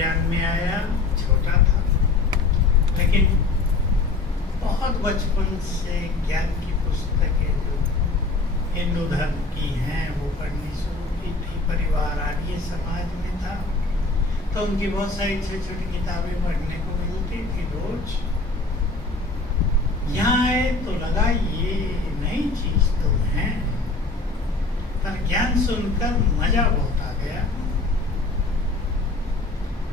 ज्ञान में आया, छोटा था, लेकिन बहुत बचपन से ज्ञान की पुस्तकें जो हिंदू धर्म की हैं वो पढ़नी शुरू की थी। परिवार आर्य समाज में था, तो उनकी बहुत सारी छोटी छोटी किताबें पढ़ने को मिलती थी रोज। यहाँ आए तो लगा ये नई चीज तो है, पर ज्ञान सुनकर मजा बहुत आ गया,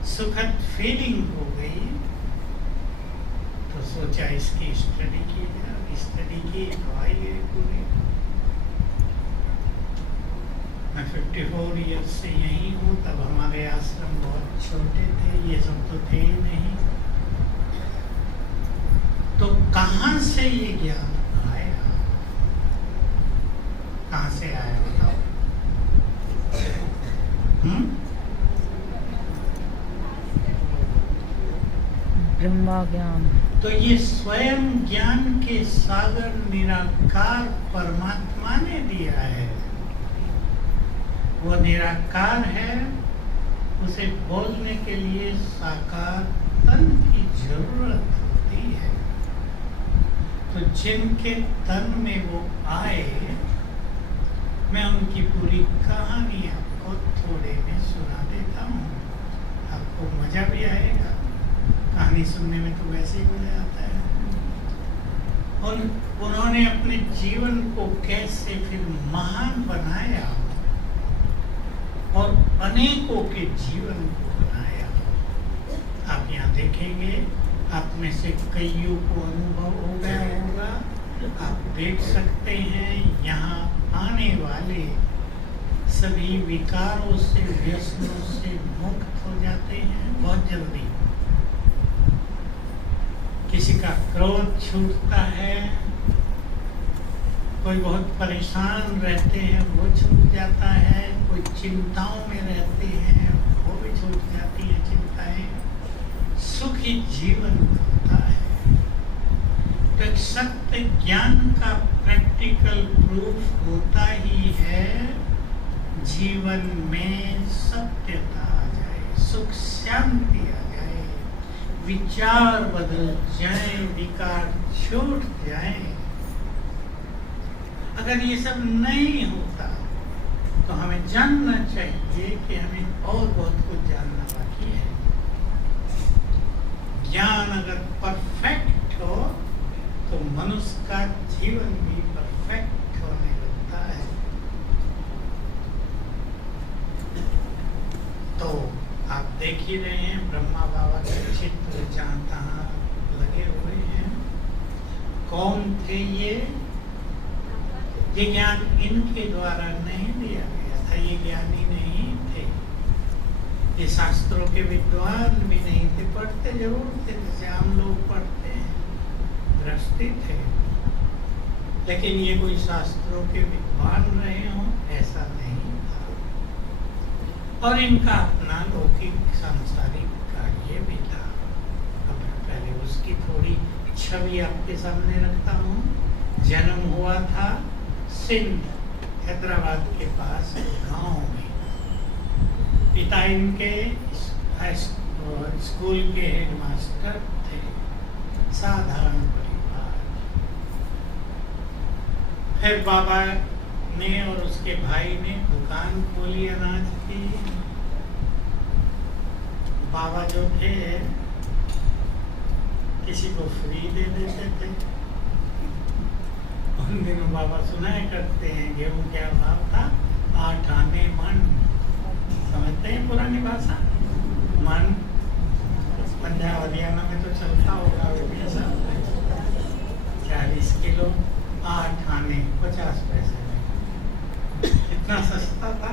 सुखद फीलिंग हो गई। तो सोचा इसकी स्टडी की जाए, स्टडी की दवाई है पूरी। मैं 54 ईयर्स से यही हूँ। तब हमारे आश्रम बहुत छोटे थे, ये सब तो थे ही नहीं। तो कहाँ से ये ज्ञान आया, कहाँ से आया बताओ? ब्रह्मा ज्ञान। तो ये स्वयं ज्ञान के सागर निराकार परमात्मा ने दिया है। वो निराकार है, उसे बोलने के लिए साकार तन की जरूरत होती है। तो जिनके तन में वो आए, मैं उनकी पूरी कहानी आपको थोड़े में सुना देता हूँ। आपको मजा भी आएगा, कहानी सुनने में तो वैसे ही मजा आता है। और उन्होंने अपने जीवन को कैसे फिर महान बनाया और अनेकों के जीवन को बनाया। आप यहाँ देखेंगे, आप में से कईयों को अनुभव हो गया होगा। आप देख सकते हैं यहाँ आने वाले सभी विकारों से, व्यसनों से मुक्त हो जाते हैं बहुत जल्दी। किसी का क्रोध छूटता है, कोई बहुत परेशान रहते हैं वो छूट जाता है, कोई चिंताओं में रहते हैं वो भी छूट जाती है चिंताएं, सुखी जीवन होता है। तो एक सत्य ज्ञान का प्रैक्टिकल प्रूफ होता ही है जीवन में सत्यता आ जाए, सुख शांति आ जाए, विचार बदल जाए, विकार छूट जाए। अगर ये सब नहीं होता तो हमें जानना चाहिए कि हमें और बहुत कुछ जानना बाकी है। ज्ञान अगर परफेक्ट हो तो मनुष्य का जीवन भी परफेक्ट होने लगता है। तो आप देख ही रहे हैं ब्रह्मा बाबा के चित्र जहाँ तहाँ लगे हुए हैं। कौन थे ये ज्ञान इनके द्वारा नहीं दिया गया था, ये ज्ञानी नहीं थे, ये शास्त्रों के विद्वान भी नहीं थे, पढ़ते जरूर थे जैसे हम लोग पढ़ते हैं, दृष्टि थे, लेकिन ये कोई शास्त्रों के विद्वान रहे हों ऐसा नहीं था। और इनका अपना लौकिक सांसारिक कार्य भी था। अब पहले उसकी थोड़ी छवि आपके सामने रखता हूँ। जन्म हुआ था सिंध, हैदराबाद के पास गांव में। पिता इनके स्कूल के हेडमास्टर थे, साधारण परिवार। फिर बाबा ने और उसके भाई ने दुकान खोली अनाज की। बाबा जो थे किसी को फ्री दे देते थे। उन दिनों बाबा सुनाया करते हैं गेहूं क्या भाव था, 8 आने मन। समझते हैं पुरानी भाषा, मन पंजाब हरियाणा में तो चलता होगा ऐसा। 40 किलो 8 आने 50 पैसे में, इतना सस्ता था।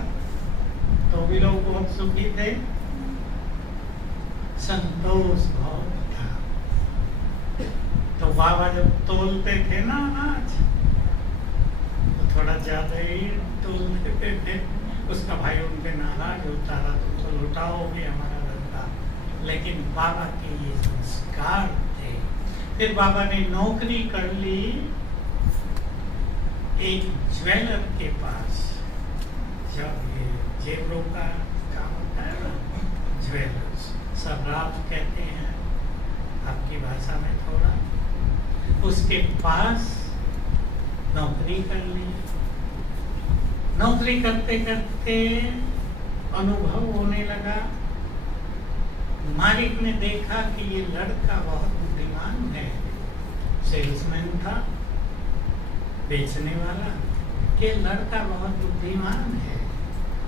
तो भी लोग बहुत सुखी थे, संतोष बहुत था। तो बाबा जब तोलते थे ना अनाज, थोड़ा ज्यादा ही तोल देते थे। उसका भाई उनके नाराज होता रहा, तुम तो लुटाओगे हमारा धंधा। लेकिन बाबा के ये संस्कार थे। फिर बाबा ने नौकरी कर ली एक ज्वेलर के पास। जब ये जेवरों का काम होता है ना, ज्वेलर्स, सर्राफ कहते हैं आपकी भाषा में थोड़ा, उसके पास नौकरी कर ली। नौकरी करते करते अनुभव होने लगा, मालिक ने देखा कि ये लड़का बहुत बुद्धिमान है, सेल्समैन था, बेचने वाला, कि लड़का बहुत बुद्धिमान है,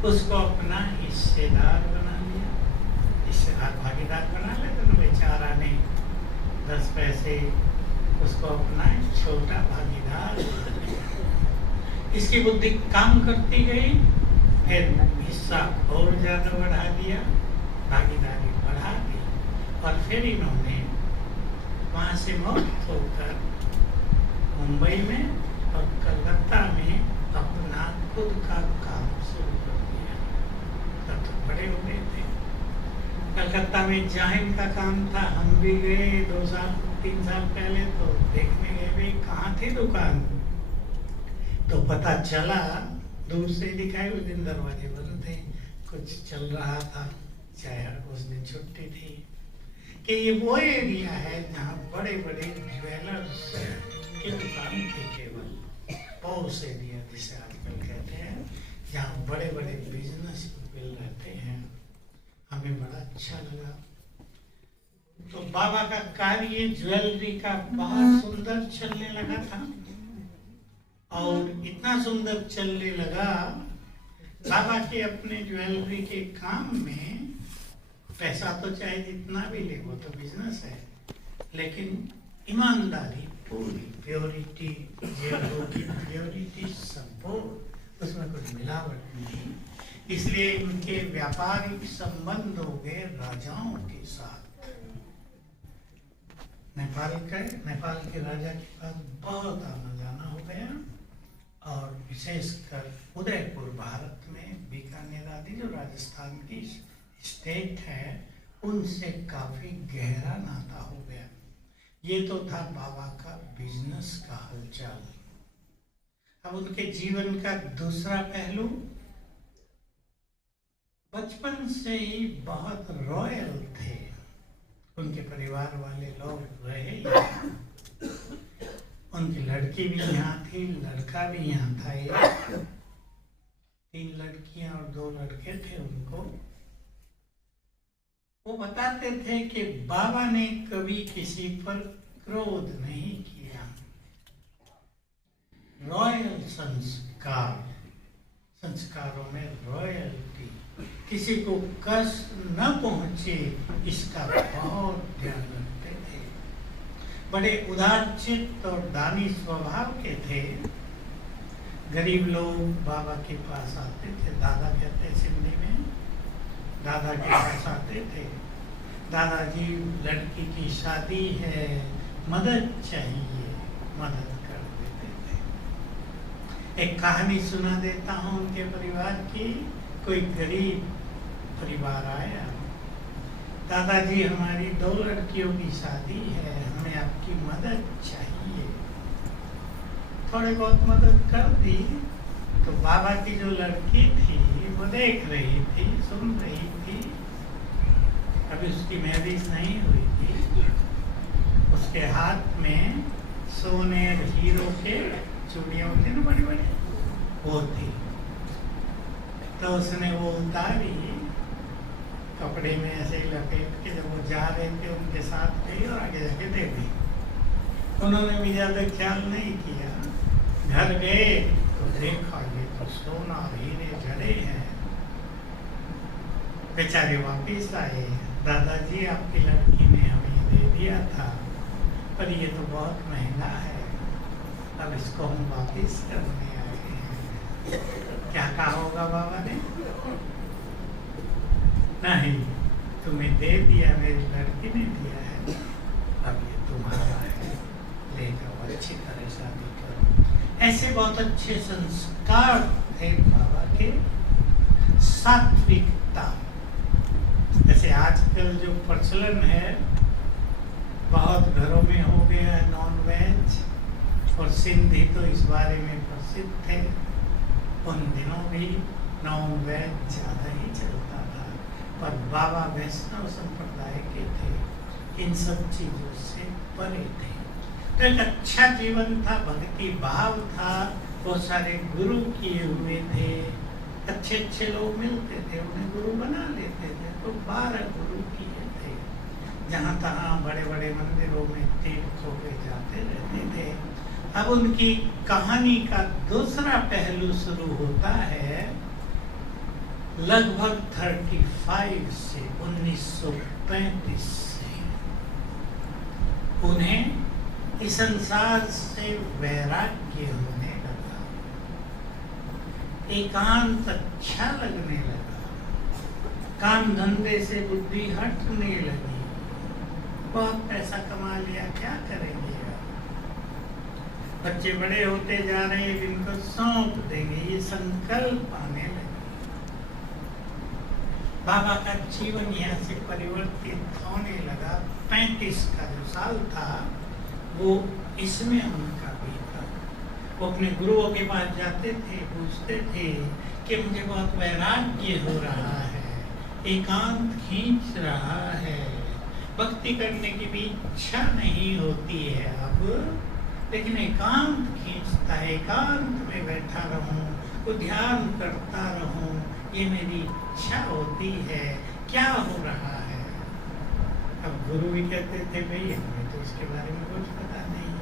उसको अपना हिस्सेदार बना लिया। हिस्सेदार भागीदार बना लेते तो बेचारा ने 10 पैसे उसको अपना छोटा भागीदार बना लिया। इसकी बुद्धि काम करती गई, फिर हिस्सा और ज्यादा बढ़ा दिया, भागीदारी बढ़ा दी, और फिर इन्होंने वहां से मुक्त होकर मुंबई में और कलकत्ता में अपना खुद का काम शुरू कर दिया। तब तो बड़े हो गए थे। कलकत्ता में जाहिर का काम था, हम भी गए 2 साल 3 साल पहले, तो देखने गए भाई कहाँ थी दुकान, तो पता चला दूर से दिखाई, उस दिन दरवाजे बंद थे, कुछ चल रहा था, शायद उस दिन छुट्टी थी, कि ये वो एरिया है जहाँ बड़े बड़े ज्वेलर्स की दुकान थी, केवल पॉस एरिया जिसे आजकल कहते हैं, जहाँ बड़े बड़े बिजनेस पीपल रहते हैं। हमें बड़ा अच्छा लगा। तो बाबा का कार्य ज्वेलरी का बहुत सुंदर चलने लगा था, और इतना सुंदर चलने लगा, बाबा के अपने ज्वेलरी के काम में पैसा तो चाहे जितना भी ले, वो तो बिजनेस है, लेकिन ईमानदारी पूरी, प्योरिटी, प्योरिटी सपोर्ट, उसमें कुछ मिलावट नहीं। इसलिए उनके व्यापारिक संबंध हो गए राजाओं के साथ। नेपाल के राजा के पास बहुत आना जाना हो गया, और विशेषकर उदयपुर भारत में बीकानेर आदि जो राजस्थान की स्टेट है, उनसे काफी गहरा नाता हो गया। ये तो था बाबा का बिजनेस का हलचल। अब उनके जीवन का दूसरा पहलू, बचपन से ही बहुत रॉयल थे, उनके परिवार वाले लोग रहे यहाँ। उनकी लड़की भी यहाँ थी, लड़का भी यहाँ था, एक 3 लड़कियां और 2 लड़के थे उनको। वो बताते थे कि बाबा ने कभी किसी पर क्रोध नहीं किया। रॉयल संस्कारों में रॉयल्टी, किसी को कष्ट न पहुंचे इसका बहुत ध्यान रखते थे। बड़े उदारचित्त और दानी स्वभाव के थे। गरीब लोग बाबा के पास आते थे, दादा कहते सिंधी में, दादा के पास आते थे, दादाजी लड़की की शादी है, मदद चाहिए, मदद कर देते थे। एक कहानी सुना देता हूँ उनके परिवार की। कोई गरीब परिवार आया, दादाजी हमारी 2 लड़कियों की शादी है, हमें आपकी मदद चाहिए। थोड़ी बहुत मदद कर दी, तो बाबा की जो लड़की थी वो देख रही थी, सुन रही थी, अभी उसकी मैरिज नहीं हुई थी। उसके हाथ में सोने और हीरो के चूड़ियाँ होती ना बड़ी बड़ी, वो थी। तो उसने वो उतारी, कपड़े में ऐसे ही लपेट के, जब वो जा रहे थे उनके साथ गई और आगे जाके दे दी। उन्होंने भी ज्यादा ख्याल नहीं किया। घर गए तो देखा ये तो सोना और हीरे जड़े हैं। बेचारे वापिस आए, दादाजी आपकी लड़की ने हमें दे दिया था, पर ये तो बहुत महंगा है, अब इसको हम वापिस करने आए हैं। क्या कहा होगा बाबा ने? नहीं, तुम्हें दे दिया, मेरी लड़की ने दिया है, अब ये तुम्हारा है, ले जाओ, अच्छी तरह शादी करो। ऐसे बहुत अच्छे संस्कार थे बाबा के। सात्विकता, जैसे आजकल जो प्रचलन है, बहुत घरों में हो गया है नॉन वेज, और सिंधी तो इस बारे में प्रसिद्ध थे। उन दिनों भी नॉन वेज ज़्यादा ही चलता था। पर बाबा वैष्णव संप्रदाय के थे, इन सब चीजों से परे थे। तो एक अच्छा जीवन था, भक्ति भाव था, बहुत सारे गुरु किए हुए थे, अच्छे अच्छे लोग मिलते थे, उन्हें गुरु बना लेते थे। तो 12 गुरु किए थे, जहाँ तहाँ बड़े बड़े मंदिरों में तीर्थों पे जाते रहते थे। अब उनकी कहानी का दूसरा पहलू शुरू होता है लगभग 35 से 1935 से। उन्हें इस संसार से वैराग्य होने लगा, एकांत अच्छा लगने लगा, काम धंधे से बुद्धि हटने लगी। बहुत पैसा कमा लिया, क्या करेंगे आप? बच्चे बड़े होते जा रहे हैं, इनको सौंप देंगे, ये संकल्प आने लगे। बाबा का जीवन यहाँ से परिवर्तित होने लगा। 35 का जो साल था वो इसमें उनका बीता। वो अपने गुरुओं के पास जाते थे, पूछते थे कि मुझे बहुत वैराग्य हो रहा है, एकांत खींच रहा है, भक्ति करने की भी इच्छा नहीं होती है अब, लेकिन एकांत खींचता है, एकांत में बैठा रहूं, को ध्यान करता रहूं, ये मेरी इच्छा होती है, क्या हो रहा है? अब गुरु भी कहते थे भाई हमें तो इसके बारे में कुछ पता नहीं।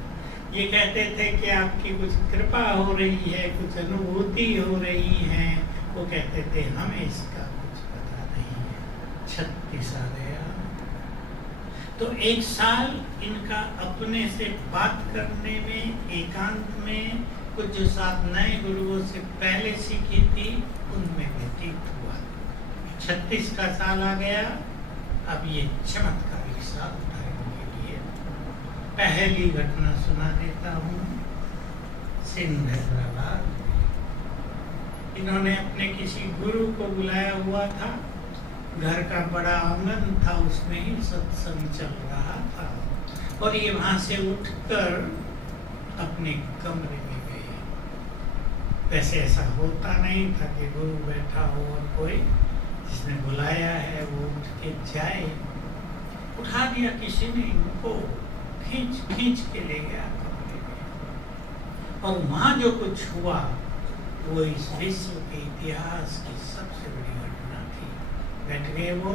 ये कहते थे कि आपकी कुछ कृपा हो रही है, कुछ अनुभूति हो रही है। वो कहते थे हमें इसका कुछ पता नहीं है। 36 आ गया। तो एक साल इनका अपने से बात करने में, एकांत में, कुछ जो 7 नए गुरुओं से पहले सीखी थी उनमें व्यतीत हुआ। 36 का साल आ गया। अब ये चमत्कारिक साल था इनके लिए। पहली घटना सुना देता हूँ। सिंध हैदराबाद, इन्होंने अपने किसी गुरु को बुलाया हुआ था। घर का बड़ा आंगन था, उसमें ही सत्संग चल रहा था और ये वहां से उठकर अपने कमरे में गए। वैसे ऐसा होता नहीं था कि गुरु बैठा हो और कोई जिसने बुलाया है वो उठ के जाए। उठा दिया किसी ने, इनको खींच खींच के ले गया कमरे में। और वहां जो कुछ हुआ वो इस विश्व के इतिहास की सबसे बड़ी घटना थी। बैठ गए वो।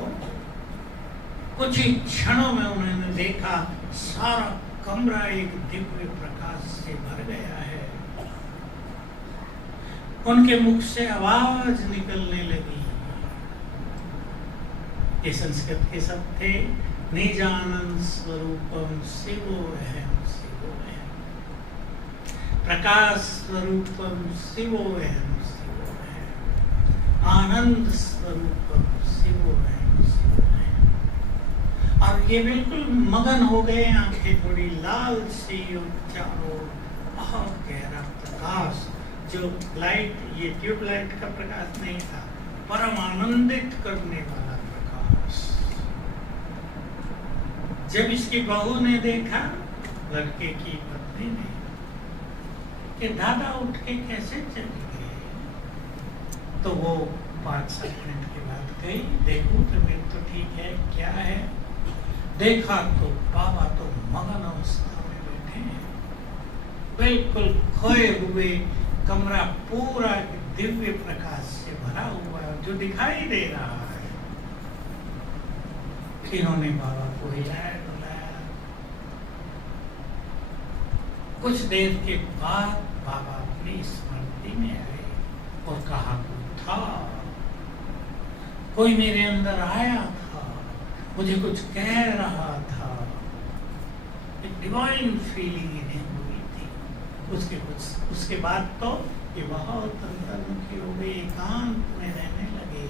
कुछ ही क्षणों में उन्होंने देखा सारा कमरा एक दिव्य प्रकाश से भर गया है। उनके मुख से आवाज निकलने लगी। ये संस्कृत के शब्द थे, निजानंद स्वरूपम शिवोऽहम् शिवोऽहम्, प्रकाश स्वरूपम शिवोऽहम् शिवोऽहम्, आनंद स्वरूपम शिवोऽहम् शिवोऽहम्। और ये बिल्कुल मगन हो गए, आंखें थोड़ी लाल सी और चारों बहुत गहरा प्रकाश, जो लाइट, ये ट्यूबलाइट का प्रकाश नहीं था, परम आनंदित करने वाला। जब इसकी बहू ने देखा, लड़के की पत्नी ने, कि दादा उठ के कैसे चली गए, तो वो 5-7 मिनट के बाद गई। देखूं तबीयत तो ठीक है, क्या है? देखा तो बाबा तो मगन अवस्था में बैठे हैं, बिल्कुल खोए हुए। कमरा पूरा दिव्य प्रकाश से भरा हुआ है, जो दिखाई दे रहा है। इन्होंने बाबा को हिलाया डुलाया। कुछ देर के बाद बाबा अपनी स्मृति में आए और कहा कोई था, कोई मेरे अंदर आया था, मुझे कुछ कह रहा था। एक डिवाइन फीलिंग इन्हें हुई थी। उसके बाद तो ये बहुत अंतर्मुखी हो गए, एकांत में रहने लगे।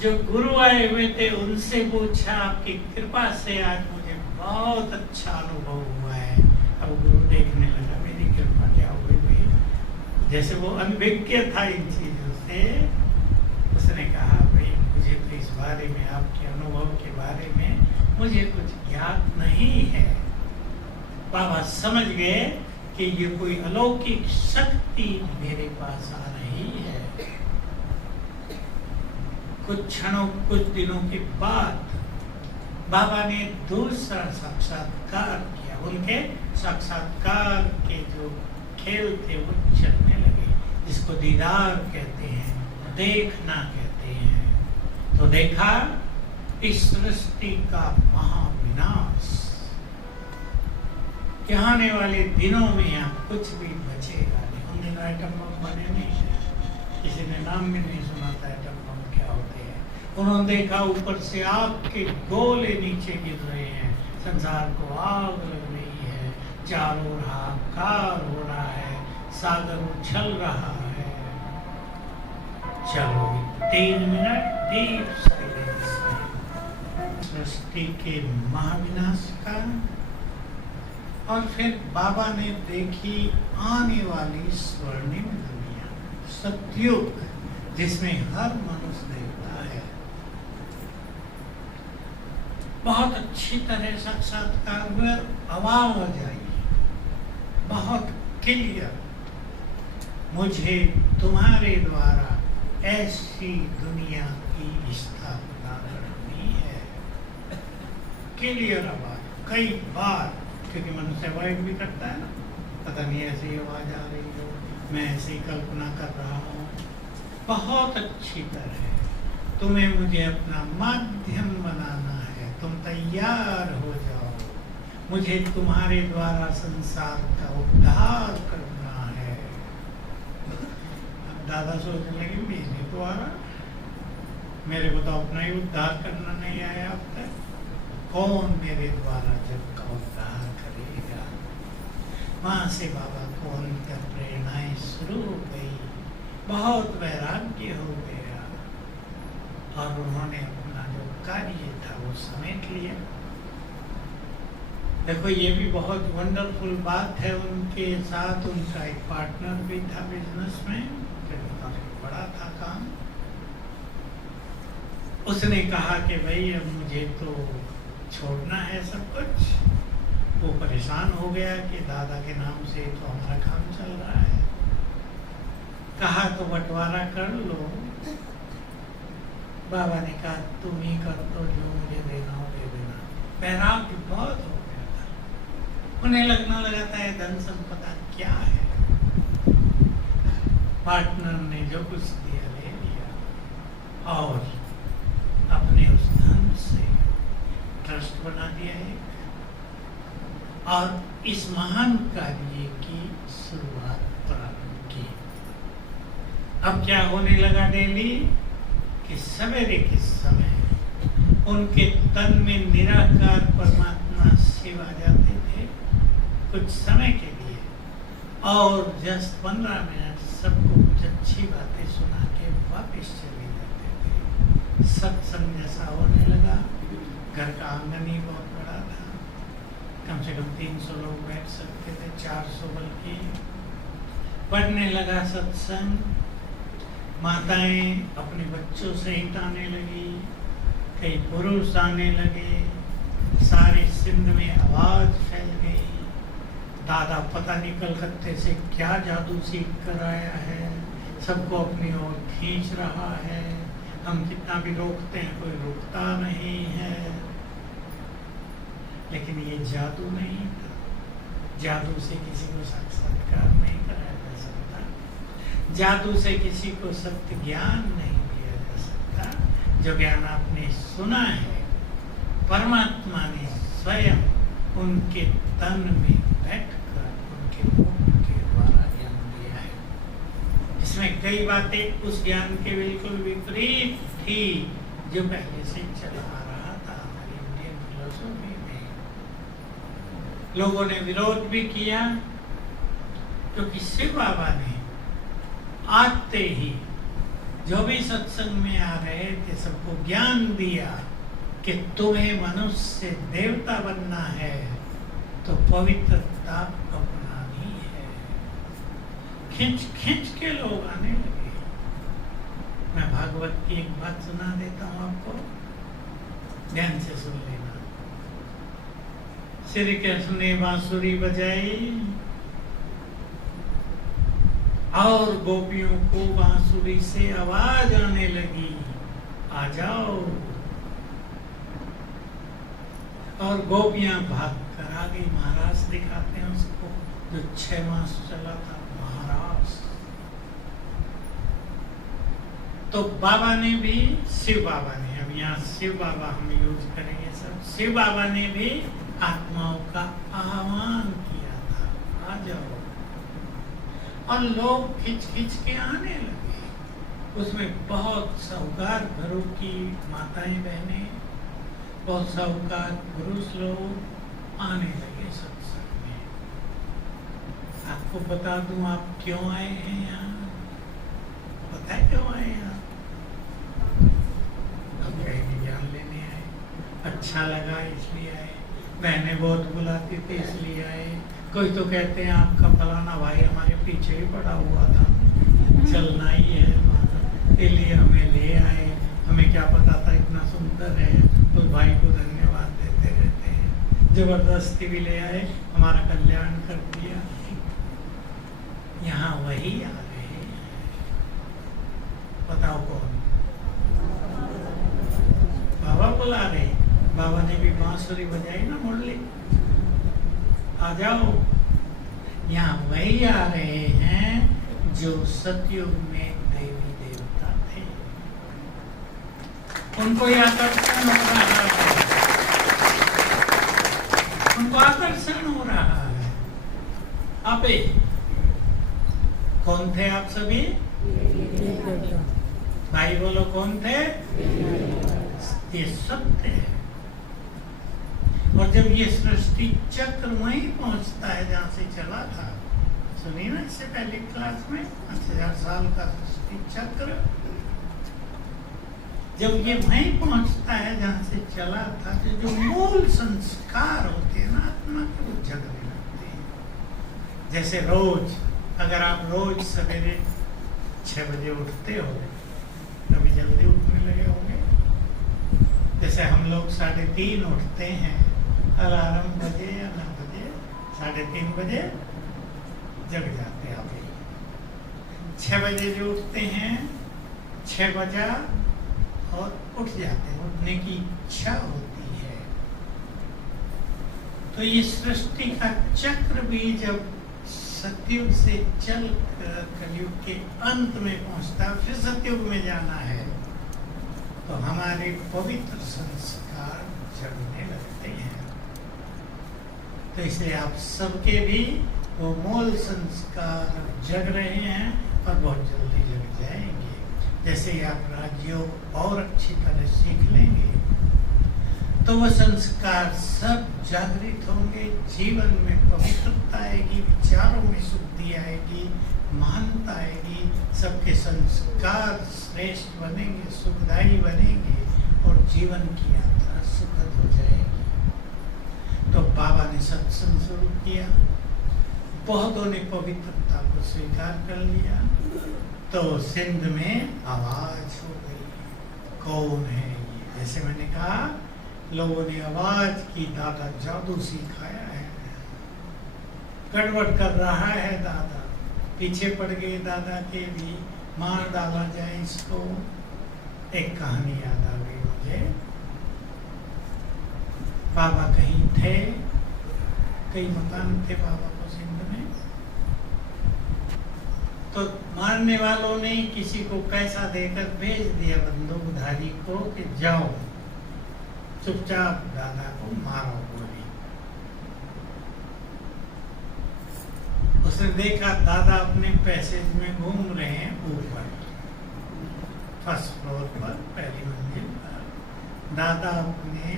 जो गुरु आए हुए थे उनसे पूछा, आपकी कृपा से आज मुझे बहुत अच्छा अनुभव हुआ है। अब गुरु देखने लगा मेरी कृपा क्या हुई हुई, जैसे वो अनभिज्ञ था इन चीजों से। उसने कहा भाई मुझे तो इस बारे में, आपके अनुभव के बारे में मुझे कुछ ज्ञात नहीं है। बाबा समझ गए कि ये कोई अलौकिक शक्ति मेरे पास आ रही है। कुछ क्षणों, कुछ दिनों के बाद बाबा ने दूसरा साक्षात्कार किया। उनके साक्षात्कार के जो खेल थे वो चलने लगे, जिसको दीदार कहते हैं, देखना कहते हैं। तो देखा इस सृष्टि का महाविनाश, कि आने वाले दिनों में यहाँ कुछ भी बचेगा नहीं। उन दिनों एटम बम बने नहीं है, किसी ने नाम भी नहीं सुना था एटम बम क्या होते हैं। उन्होंने देखा ऊपर से आग के गोले नीचे गिर रहे हैं, संसार को आग लग रही है, चारों ओर हाहाकार हो रहा है, सागर उछल रहा है। चलो 3 मिनट डीप साइलेंस में सृष्टि के महाविनाश का। और फिर बाबा ने देखी आने वाली स्वर्णिम दुनिया, सतयुग, जिसमें हर मनुष्य देवता है। बहुत अच्छी तरह साक्षात्कार हुआ, आवाज आई बहुत क्लियर, मुझे तुम्हारे द्वारा ऐसी दुनिया की स्थापना करनी है। क्लियर आवाज, कई बार, क्योंकि मनुष्य अवॉइड भी करता है ना, पता नहीं ऐसी आवाज आ रही हो, मैं ऐसी कल्पना कर रहा हूँ। बहुत अच्छी तरह तुम्हें मुझे अपना माध्यम बनाना है, तुम तैयार हो जाओ, मुझे तुम्हारे द्वारा संसार का उद्धार करना है। अब दादा सोचने लगे मेरे द्वारा, मेरे को तो अपना ही उद्धार करना नहीं आया अब तक, कौन मेरे द्वारा जग का उद्धार करेगा। वहां से बाबा को अंतर प्रेरणाएं शुरू हो गई, बहुत वैराग्य हो गया और उन्होंने अपना जो कार्य था वो समेट लिया। देखो ये भी बहुत वंडरफुल बात है, उनके साथ उनका एक पार्टनर भी था बिजनेस में, काफी बड़ा था काम। उसने कहा कि भाई अब मुझे तो छोड़ना है सब कुछ। वो परेशान हो गया कि दादा के नाम से तो हमारा काम चल रहा है। कहा तो बंटवारा कर लो। बाबा ने कहा तुम ही कर दो, जो मुझे देना हो दे देना। वैराग्य बहुत हो गया था, उन्हें लगना लगाता है धन संपदा क्या है। पार्टनर ने जो कुछ दिया ले लिया और अपने उस धन से ट्रस्ट बना दिया है और इस महान कार्य की शुरुआत प्रारंभ की। अब क्या होने लगा डेली कि सवेरे के समय उनके तन में निराकार परमात्मा शिव आ जाते थे कुछ समय के लिए और जस्ट 15 मिनट सबको कुछ अच्छी बातें सुना के वापस चले जाते थे। सत्संग जैसा होने लगा। घर का आंगन ही बहुत बड़ा था, कम से कम 300 लोग बैठ सकते थे, 400 बल्कि। पढ़ने लगा सत्संग, माताएं अपने बच्चों सहित आने लगी, कई पुरुष आने लगे, सारे सिंध में आवाज फैल गई। दादा पता नहीं कलकत्ते से क्या जादू सीख कर आया है, सबको अपनी ओर खींच रहा है। हम कितना भी रोकते हैं कोई रुकता नहीं है। लेकिन ये जादू नहीं था, जादू से किसी को साक्षात्कार नहीं कराया जा सकता, जादू से किसी को सत्य ज्ञान नहीं दिया जा सकता। जो ज्ञान आपने सुना है परमात्मा ने स्वयं उनके तन में बैठकर उनके मुख के द्वारा ज्ञान दिया है। इसमें कई बातें उस ज्ञान के बिल्कुल विपरीत थी जो पहले से चला आ रहा था हमारी इंडियन फिलोसफी में। लोगों ने विरोध भी किया क्योंकि शिव बाबा ने आते ही जो भी सत्संग में आ रहे थे सबको ज्ञान दिया कि तुम्हें मनुष्य से देवता बनना है तो पवित्रता अपनानी है। खींच खींच के लोग आने लगे। मैं भागवत की एक बात सुना देता हूँ आपको, ध्यान से सुन लेना। श्री कृष्ण ने बांसुरी बजाई और गोपियों को बांसुरी से आवाज आने लगी, आ जाओ। और गोपियां भाग कर आ गई। महाराज दिखाते हैं उसको जो 6 मास चला था महाराज। तो बाबा ने भी, शिव बाबा ने, अब यहाँ शिव बाबा हम यूज करेंगे सब, शिव बाबा ने भी आत्माओं का आह्वान किया था, आ जाओ। और लोग खिंच खिंच के आने लगे। उसमें बहुत साहूकार घरों की माताएं बहनें, बहुत साहूकार पुरुष लोग आने लगे सत्संग में। आपको बता दूं आप क्यों आए हैं यहाँ? पता है क्यों आए यहाँ? हम कहीं ज्ञान लेने आए, अच्छा लगा इसलिए आए, बहनें बहुत बुलाती थी इसलिए आए। कोई तो कहते हैं आपका फलाना भाई हमारे पीछे ही पड़ा हुआ था, चलना ही है इसलिए हमें ले आए। हमें क्या पता था इतना सुंदर है, उस भाई को धन्यवाद देते रहते हैं। जबरदस्ती भी ले आए, हमारा कल्याण कर दिया। यहाँ वही आ रहे हैं, बताओ कौन? बाबा बुला रहे। बाबा ने भी बांसुरी बजाई ना, मुरली। आ जाओ। यहाँ वही आ रहे हैं जो सतयुग में देवी देवता थे। उनको ये आकर्षण हो रहा है, उनको आकर्षण हो रहा है। अबे कौन थे आप सभी? भाई बोलो कौन थे? ये सत्य है। और जब ये सृष्टि चक्र वहीं पहुंचता है जहां से चला था, सुनी ना इससे पहले क्लास में, 5000 साल का सृष्टि चक्र, जब ये वहीं पहुंचता है जहां से चला था, तो जो मूल संस्कार होते हैं ना आत्मा के, वो जगने लगते हैं। जैसे रोज अगर आप रोज सवेरे 6 बजे उठते हो, कभी जल्दी उठने लगे होंगे। जैसे हम लोग 3:30 उठते हैं, अलार्म बजे या 9 बजे, 3:30 बजे जग जाते हैं। अभी 6 बजे जो उठते हैं, 6 बजा और उठ जाते हैं, उठने की इच्छा होती है। तो ये सृष्टि का चक्र भी जब सतयुग से चल कलयुग के अंत में पहुंचता, फिर सतयुग में जाना है, तो हमारे पवित्र संस्कार जगने लगते हैं। तो इसलिए आप सबके भी वो मूल संस्कार जग रहे हैं और बहुत जल्दी जग जाएंगे। जैसे ही आप राजयोग और अच्छी तरह सीख लेंगे, तो वो संस्कार सब जागृत होंगे। जीवन में पवित्रता आएगी, विचारों में शुद्धि आएगी, महानता आएगी, सबके संस्कार श्रेष्ठ बनेंगे, सुखदायी बनेंगे और जीवन की यात्रा सुखद हो जाएगी। तो बाबा ने सत्संग शुरू किया, बहुतों ने पवित्रता को स्वीकार कर लिया। तो सिंध में आवाज हो गई, कौन है ये? जैसे मैंने कहा, लोगों ने आवाज की, दादा जादू सिखाया है, गड़बड़ कर रहा है दादा, पीछे पड़ गए दादा के भी, मार डाला जाए इसको। एक कहानी याद आ गई मुझे। बाबा कहीं थे, कई मकान थे बाबा को सिंध में, तो मारने वालों ने किसी को पैसा देकर भेज दिया बंदूकधारी को कि जाओ चुपचाप दादा को मारो गोली। उसने देखा दादा अपने पैसेज में घूम रहे हैं, ऊपर फर्स्ट फ्लोर पर, पहली मंजिल पर। दादा अपने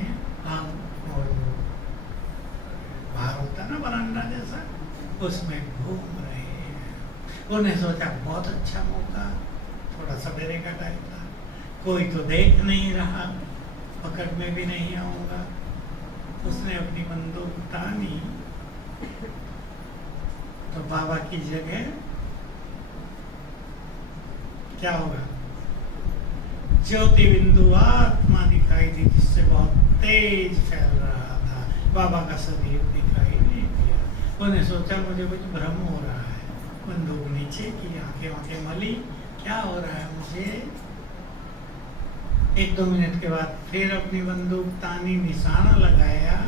बाहर होता ना बरामदा जैसा, उसमें घूम रहे हैं। उन्हें सोचा बहुत अच्छा मौका, थोड़ा सवेरे का टाइम था, कोई तो देख नहीं रहा, पकड़ में भी नहीं आऊंगा। उसने अपनी बंदूक तानी, तो बाबा की जगह क्या होगा? ज्योति बिंदु आत्मा दिखाई दी, जिससे बहुत तेज फैल रहा था। बाबा का शरीर दिखाई नहीं दिया। उन्हें सोचा मुझे कुछ भ्रम हो रहा है, बंदूक नीचे की, आंखें मली, क्या हो रहा है मुझे? एक दो मिनट के बाद फिर अपनी बंदूक तानी, निशाना लगाया,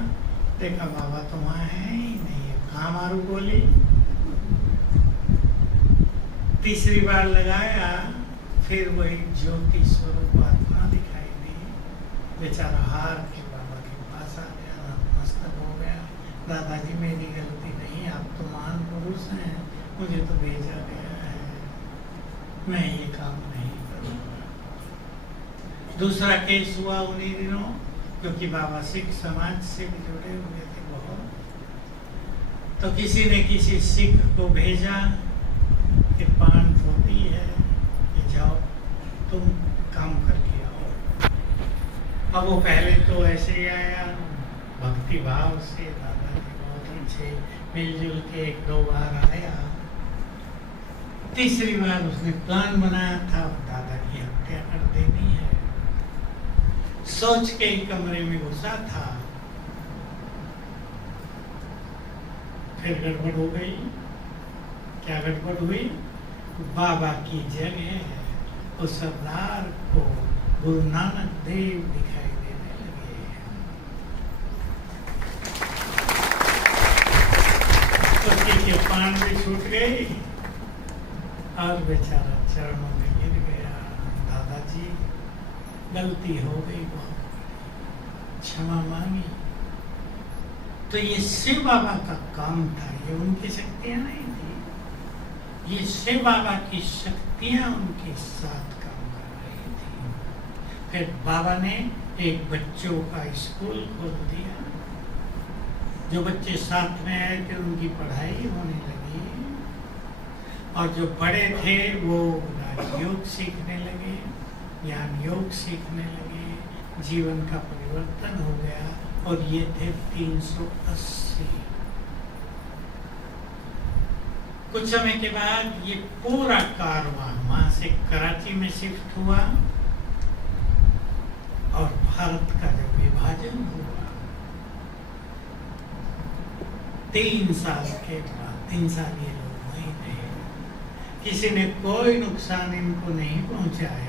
देखा बाबा तो वहां है ही नहीं है, कहाँ मारू गोली। तीसरी बार लगाया, फिर वही ज्योति स्वरूप आत्मा दिखाई दी। बेचारा हार के बाबा के पास आ गया, नतमस्तक हो गया। दादाजी मेरी गलती नहीं, आप तो महान पुरुष हैं, मुझे तो भेजा गया है, मैं ये काम नहीं करूँगा। दूसरा केस हुआ उन्हीं दिनों, क्योंकि बाबा सिख समाज से भी जुड़े हुए थे बहुत, तो किसी ने किसी सिख को भेजा कि पान धोती है कि जाओ तुम काम करके आओ। अब वो पहले तो ऐसे ही आया भक्ति भाव से, दादाजी बहुत अच्छे, मिलजुल के एक दो बार आया। तीसरी बार उसने प्लान बनाया था दादा की हत्या कर देनी है, सोच के ही कमरे में घुसा था, फिर गड़बड़ हो गई। क्या गड़बड़ हुई? बाबा की जगह उस सरदार को गुरु नानक देव दिखाई देने लगे। पति के पान भी छूट गई और बेचारा चरणों में गिर गया। दादाजी गलती हो गई, बहुत क्षमा मांगी। तो ये शिव बाबा का काम था, ये उनकी शक्तियां नहीं थी, ये शिव बाबा की शक्तियां उनके साथ काम कर रही थी। फिर बाबा ने एक बच्चों का स्कूल खोल दिया, जो बच्चे साथ में आए थे उनकी पढ़ाई होने लगी, और जो बड़े थे वो राजयोग सीखने लगे, ज्ञान योग सीखने लगे, जीवन का परिवर्तन हो गया। और ये थे 380। कुछ समय के बाद ये पूरा कारवां वहां से कराची में शिफ्ट हुआ, और भारत का जब विभाजन हुआ 3 साल के बाद, 3 साल ये लोग वहीं रहे, किसी ने कोई नुकसान इनको नहीं पहुंचाया।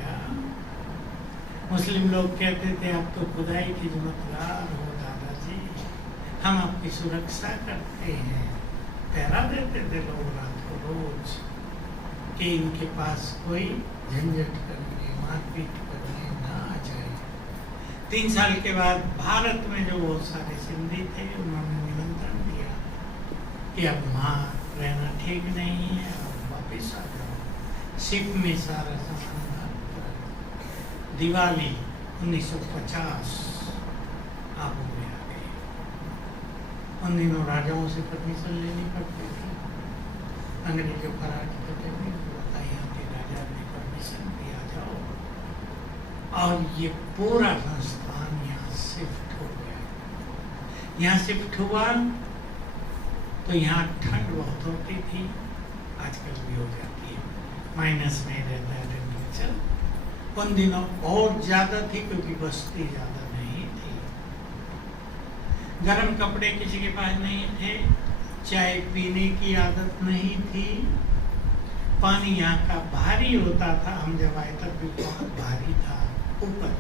मुस्लिम लोग कहते थे आप तो खुदाई की जुमतगार हो दादाजी, हम आपकी सुरक्षा करते हैं, पहरा देते थे लोग रात को रोज, कि इनके पास कोई झंझट करने, मारपीट करने ना आ जाए। 3 साल के बाद भारत में जो बहुत सारे सिंधी थे उन्होंने निमंत्रण दिया कि अब वहाँ रहना ठीक नहीं है, अब वापिस आ जाओ। सिख में सारा सामान दिवाली 1950 आप में आ गए। उन दिनों राजाओं से परमिशन लेनी पड़ती थी, अंग्रेजों का राज करते थे, यहाँ के राजा ने परमिशन दिया जाओ, और ये पूरा संस्थान यहाँ शिफ्ट हो गया। यहाँ शिफ्ट हुआ तो यहाँ ठंड बहुत होती थी, आजकल भी हो जाती है, माइनस में रहता है टेम्परेचर। उन दिनों और ज्यादा थी क्योंकि बस्ती ज्यादा नहीं थी, गर्म कपड़े किसी के पास नहीं थे, चाय पीने की आदत नहीं थी, पानी यहाँ का भारी होता था, हम जब आए तब भी बहुत भारी था, ऊपर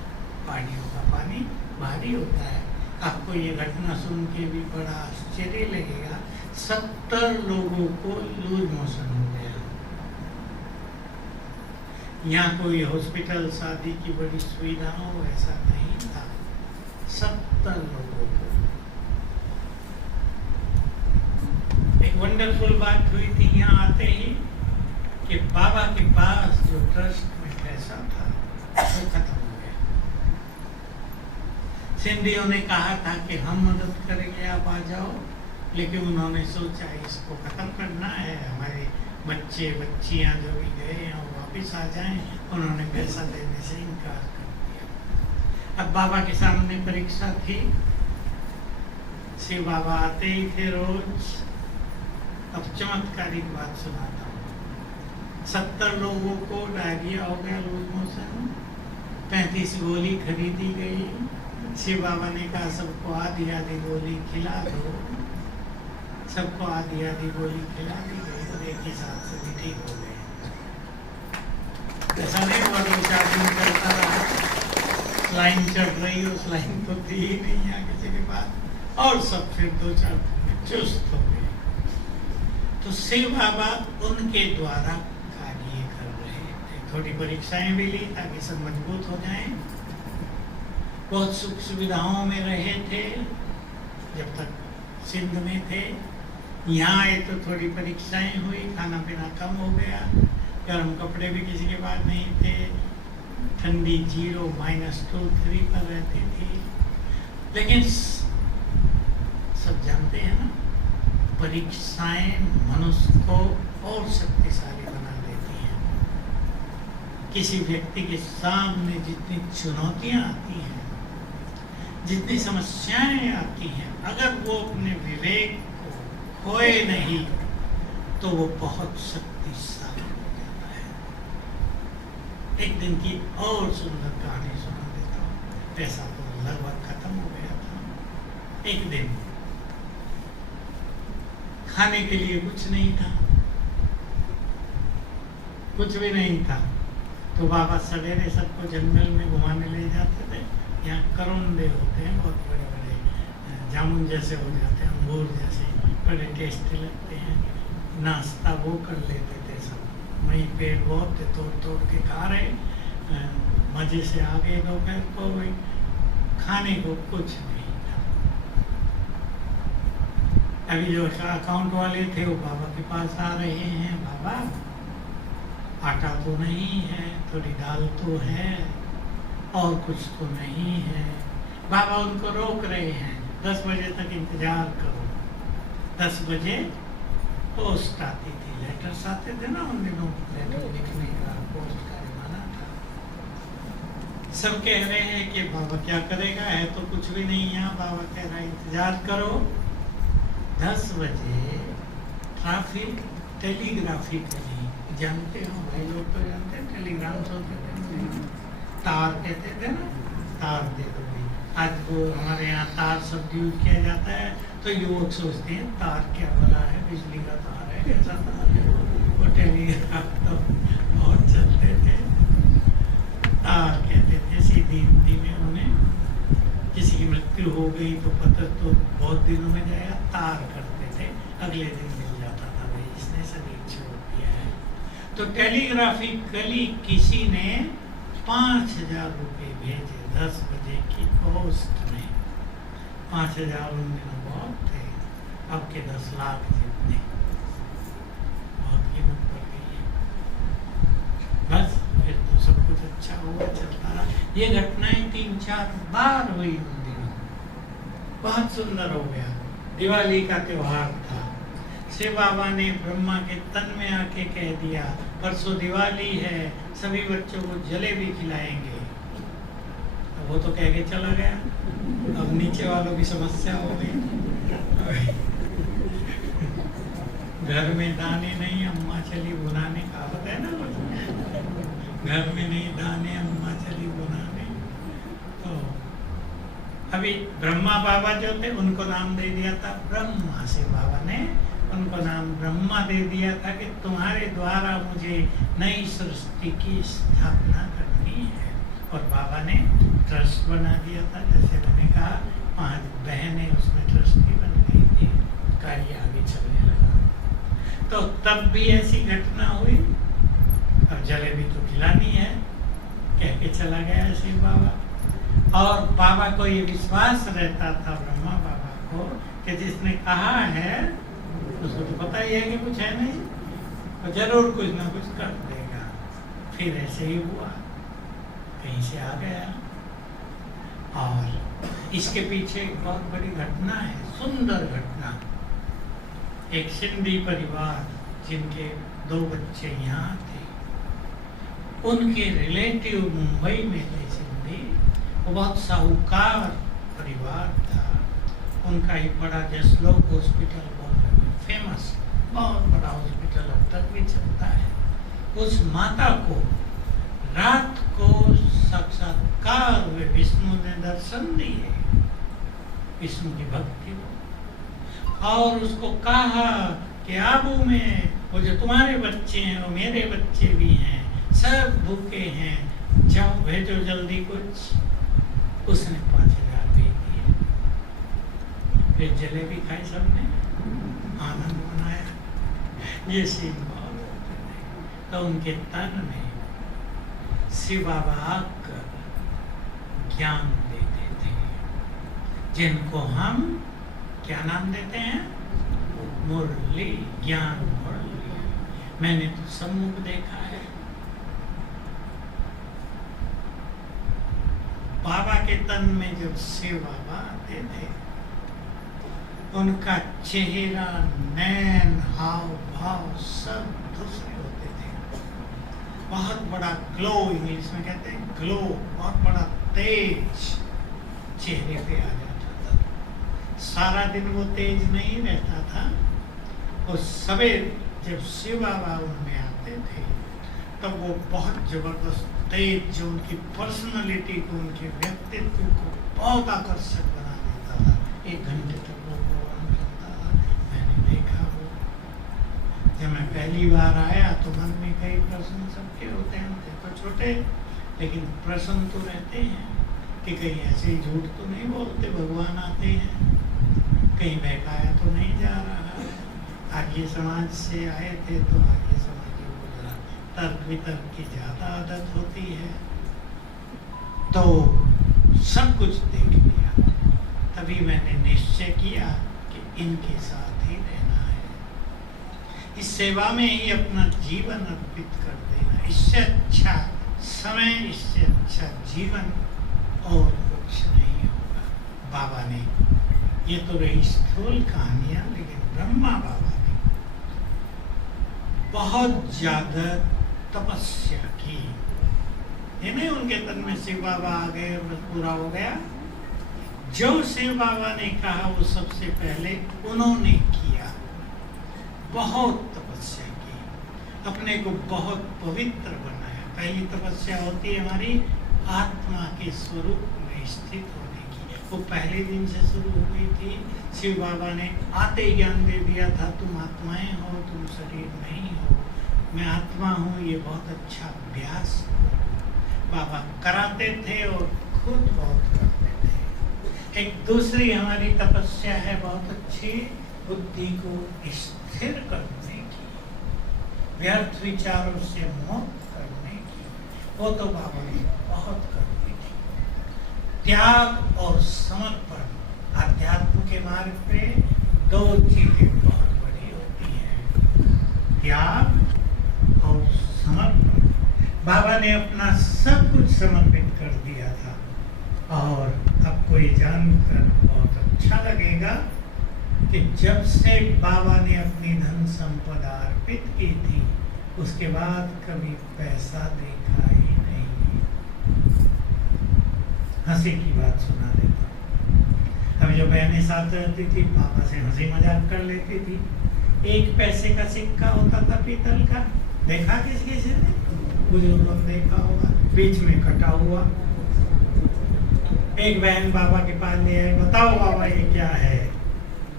पहाड़ियों का पानी भारी होता है। आपको ये घटना सुन के भी बड़ा आश्चर्य लगेगा, 70 लोगों को लूज मोशन हो गया। यहाँ कोई हॉस्पिटल शादी की बड़ी सुविधा हो ऐसा नहीं था, 70 लोगों को। एक वंडरफुल बात हुई थी यहाँ आते ही कि बाबा के पास जो ट्रस्ट में पैसा था वो खत्म हो गया। सिंधियों ने कहा था कि हम मदद करेंगे, आप आ जाओ, लेकिन उन्होंने सोचा इसको खत्म करना है, हमारे बच्चे बच्चियां जो भी गए हैं वो वापिस आ जाएं, उन्होंने पैसा देने से इनकार कर दिया। अब बाबा के सामने परीक्षा थी, शिव बाबा आते ही थे रोज। अब चमत्कारिक बात सुनाता हूँ, 70 लोगों को डायरिया हो गया, लूज मोशन, 35 गोली खरीदी गई। शिव बाबा ने कहा सबको आधी आधी गोली खिला दो, सबको आधी आधी गोली खिला दी गई, और एक ही साथ से भी ठीक हो गए। ऐसा नहीं हुआ 2-4 दिन चलता रहा, लाइन चढ़ रही, उस लाइन तो थी ही नहीं यहाँ किसी के पास, और सब फिर 2-4 चुस्त हो गए। तो शिव बाबा उनके द्वारा कार्य कर रहे थे। थोड़ी परीक्षाएं भी ली ताकि सब मजबूत हो जाएं। बहुत सुख सुविधाओं में रहे थे जब तक सिंध में थे। यहाँ आए तो थोड़ी परीक्षाएं हुई, खाना पीना कम हो गया, गर्म कपड़े भी किसी के पास नहीं थे, ठंडी 0, -2, 3 पर रहती थी। लेकिन सब जानते हैं ना, परीक्षाएं मनुष्य को और शक्तिशाली बना देती हैं। किसी व्यक्ति के सामने जितनी चुनौतियां आती हैं, जितनी समस्याएं आती हैं, अगर वो अपने विवेक को खोए नहीं तो वो बहुत शक्तिशाली हो जाता है। एक दिन की और सुंदर कहानी सुना देता हूँ। पैसा तो लगभग खत्म हो गया था। एक दिन खाने के लिए कुछ नहीं था, कुछ भी नहीं था। तो बाबा सवेरे सबको जंगल में घुमाने ले जाते थे। यहाँ करौंदे होते हैं, बहुत बड़े बड़े जामुन जैसे हो जाते हैं, अंगूर जैसे, बड़े टेस्टी लगते हैं। नाश्ता वो कर लेते थे सब। वहीं पेड़ बहुत थे, तोड़ तोड़ के खा रहे, मजे से आ गए दोपहर को। वही खाने को कुछ नहीं था। अभी जो अकाउंट वाले थे वो बाबा के पास आ रहे हैं, बाबा आटा तो नहीं है, थोड़ी दाल तो है, और कुछ तो नहीं है। बाबा उनको रोक रहे हैं, 10 बजे तक इंतजार करो। 10 बजे पोस्ट आती थी, लेटर्स आते थे ना उन दिनों, लेटर लिखने का, पोस्ट का जमाना था। सब कह रहे हैं कि बाबा क्या करेगा, है तो कुछ भी नहीं यहाँ। बाबा कह रहा है इंतजार करो। 10 बजे ट्रैफिक टेलीग्राफी करी, जानते हो भाई लोग तो जानते हैं, टेलीग्राम होते थे, तार कहते थे ना, तार दे दो भाई। आज वो हमारे यहाँ तार शब्द यूज किया जाता है तो युवक सोचते हैं तार क्या बना है, बिजली का तार है, कैसा तार है। वो टेलीग्राफ तो बहुत चलते थे, तार कहते थे। सीधी हिंदी में उन्हें किसी की मृत्यु हो गई तो पता तो बहुत दिनों में जाएगा, तार करते थे, अगले दिन मिल जाता था, भाई इसने शरीर छोड़ दिया है। तो टेलीग्राफिकली किसी ने 5,000 रुपये भेजे 10 बजे की पोस्ट में। 5,000 उन दिनों बहुत थे, अब के 10 लाख जितने, बहुत कीमत बढ़ गई है। बस फिर तो सब कुछ अच्छा हुआ, चलता रहा। ये घटनाएं 3-4 बार हुई उन दिनों। बहुत सुंदर हो गया। दिवाली का त्योहार था। शिव बाबा ने ब्रह्मा के तन में आके कह दिया, परसों दिवाली है, सभी बच्चों को जलेबी खिलाएंगे। तो वो तो कह के चला गया। अब नीचे वालों की समस्या हो गई। घर में दाने नहीं, अम्मा चली बुनाने, कहावत है ना, घर में नहीं दाने, अम्मा चली बुनाने। तो अभी ब्रह्मा बाबा जो थे उनको नाम दे दिया था ब्रह्मा। शिव बाबा ने उनको नाम ब्रह्मा दे दिया था कि तुम्हारे द्वारा मुझे नई सृष्टि की स्थापना करनी है। और बाबा ने ट्रस्ट बना दिया था, जैसे मैंने कहा 5 बहनें उसमें ट्रस्टी बन गई थी, कार्य आगे चलने लगा। तो तब भी ऐसी घटना हुई। अब जलेबी तो खिलानी है, कह के चला गया शिव बाबा। और बाबा को ये विश्वास रहता था, ब्रह्मा बाबा को, कि जिसने कहा है उसको तो पता ही है कि कुछ है नहीं, और जरूर कुछ ना कुछ कर देगा। फिर ऐसे ही हुआ, कहीं से आ गया। और इसके पीछे एक बहुत बड़ी घटना है, सुंदर घटना। एक सिंधी परिवार जिनके 2 बच्चे यहाँ थे, उनके रिलेटिव मुंबई में थे सिंधी। वो बहुत साहूकार परिवार था। उनका ही बड़ा जसलोक हॉस्पिटल फेमस, बहुत बड़ा हॉस्पिटल अब तक भी चलता है। उस माता को रात को साक्षात्कार हुए, विष्णु ने दर्शन दिए, विष्णु की भक्ति हो। और उसको कहा कि आबू में वो जो तुम्हारे बच्चे हैं वो मेरे बच्चे भी हैं, सब भूखे हैं, जाओ भेजो जल्दी कुछ। उसने 5,000 दे दिए। फिर जलेबी खाई सबने, आनंद मनाया। ये सीन बहुत होते थे। तो उनके तन में शिव बाबा आकर ज्ञान देते थे, जिनको हम क्या नाम देते हैं? मुरली, ज्ञान मुरली। मैंने तो सम्मुख देखा है। बाबा के तन में जब शिव बाबा आते थे, उनका चेहरा, नैन, हाव भाव सब दूसरे होते थे। बहुत बड़ा ग्लो, इंग्लिश में कहते हैं ग्लो, बहुत बड़ा तेज चेहरे पे आ जाता था। सारा दिन वो तेज नहीं रहता था, और सवेर जब शिव बाबा उनमें आते थे तब वो बहुत जबरदस्त तेज, जो उनकी पर्सनालिटी को, उनके व्यक्तित्व को बहुत आकर्षक बना देता था। 1 घंटे तक वो प्रोग्राम चलता था, मैंने देखा वो। जब मैं पहली बार आया तो मन में कई प्रश्न सबके होते हैं, तो छोटे लेकिन प्रश्न तो रहते हैं कि कहीं ऐसे ही झूठ तो नहीं बोलते, भगवान आते हैं, कहीं बहकाया तो नहीं जा रहा है। आर्य समाज से आए थे तो आर्य समाज को जरा तर्क वितर्क की ज्यादा आदत होती है, तो सब कुछ देख लिया। तभी मैंने निश्चय किया कि इनके साथ ही रहना है, इस सेवा में ही अपना जीवन अर्पित कर देना। इससे अच्छा समय, इससे अच्छा जीवन और कुछ नहीं होगा। बाबा ने, ये तो रही स्थूल कहानियां, लेकिन ब्रह्मा बाबा ने बहुत ज्यादा तपस्या की। ये नहीं उनके तन में शिव बाबा आ गए और बस पूरा हो गया। जो शिव बाबा ने कहा वो सबसे पहले उन्होंने किया। बहुत तपस्या की, अपने को बहुत पवित्र बनाया। पहली तपस्या होती है हमारी आत्मा के स्वरूप में स्थित होने की, वो पहले दिन से शुरू हो गई थी। शिव बाबा ने आते ही ज्ञान दे दिया था, तुम आत्माएं हो, तुम शरीर नहीं हो, मैं आत्मा हूँ। ये बहुत अच्छा अभ्यास बाबा कराते थे और खुद बहुत करते थे। एक दूसरी हमारी तपस्या है बहुत अच्छी, बुद्धि को स्थिर करने की, व्यर्थ विचारों से मुक्त करने की। वो तो बाबा ने बहुत करने की। त्याग और समर्पण, अध्यात्म के मार्ग पे 2 चीजें बहुत बड़ी होती हैं, त्याग और समर्पण। बाबा ने अपना सब कुछ समर्पित कर दिया था। और आपको ये जानकर बहुत अच्छा लगेगा कि जब से बाबा ने अपनी धन संपदा अर्पित की थी, उसके बाद कभी पैसा देखा ही नहीं। हंसी की बात सुना देता हूँ। अभी जो बहनें साथ रहती थी, पापा से हंसी मजाक कर लेती थी। 1 पैसे का सिक्का होता था पीतल का, देखा किसी ने? बुजुर्गों ने देखा होगा, बीच में कटा हुआ। एक बहन बाबा के पास ले आई, बताओ बाबा ये क्या है?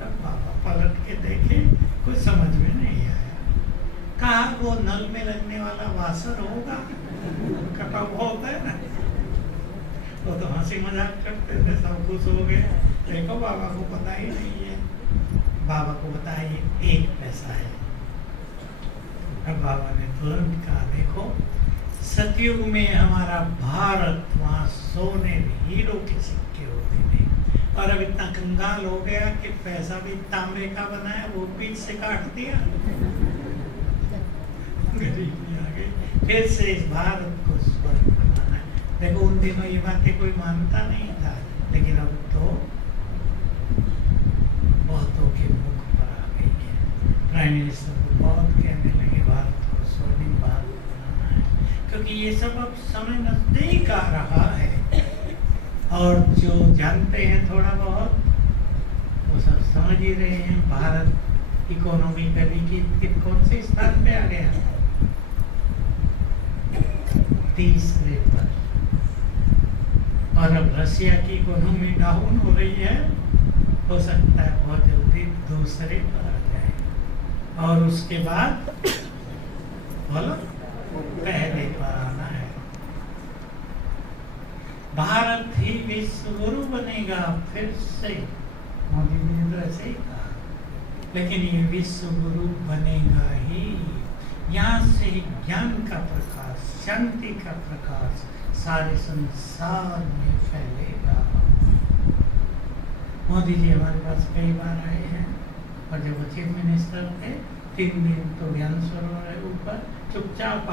बाबा पलट के देखे, कुछ समझ में नहीं आया। कहा वो नल में लगने वाला वासर होगा, कटा हुआ होता है ना। वो तो हंसी मजाक करते थे, सब खुश हो गए। देखो बाबा को पता ही नहीं है। बाबा को बताइए 1 पैसा है। अब बाबा ने तुरंत कहा, देखो सतयुग में हमारा भारत, वहाँ सोने हीरो के सिक्के होते थे, और अब इतना कंगाल हो गया कि पैसा भी तांबे का बना है, वो बीच से काट दिया। गरीबी आ गई। फिर से इस भारत को स्वर्ग बनाना है। देखो उन दिनों ये बातें कोई मानता नहीं था, लेकिन अब तो बहुतों के मुख पर आ गई है। प्राइम मिनिस्टर को बहुत कहने लगे भारत को स्वर्णिम भारत बनाना है, क्योंकि ये सब अब समय नजदीक आ रहा है। और जो जानते हैं थोड़ा बहुत, वो सब समझ ही रहे हैं। भारत इकोनॉमिकली की कौन से स्थान पे आ गया? 30वें पर। और अब रशिया की इकोनॉमी डाउन हो रही है, हो सकता है बहुत जल्दी दूसरे पर आ जाए, और उसके बाद बोलो पहले पर आना है। भारत ही विश्व गुरु बनेगा फिर से। मोदी जी ने तो ऐसे ही कहा, लेकिन ये विश्व गुरु बनेगा ही। यहाँ से ज्ञान का प्रकाश, शांति का प्रकाश सारे संसार में फैलेगा। मोदी जी हमारे पास कई बार आए हैं, और जब वो चीफ मिनिस्टर थे 3 दिन तो ज्ञान सरोवर ऊपर चुपचाप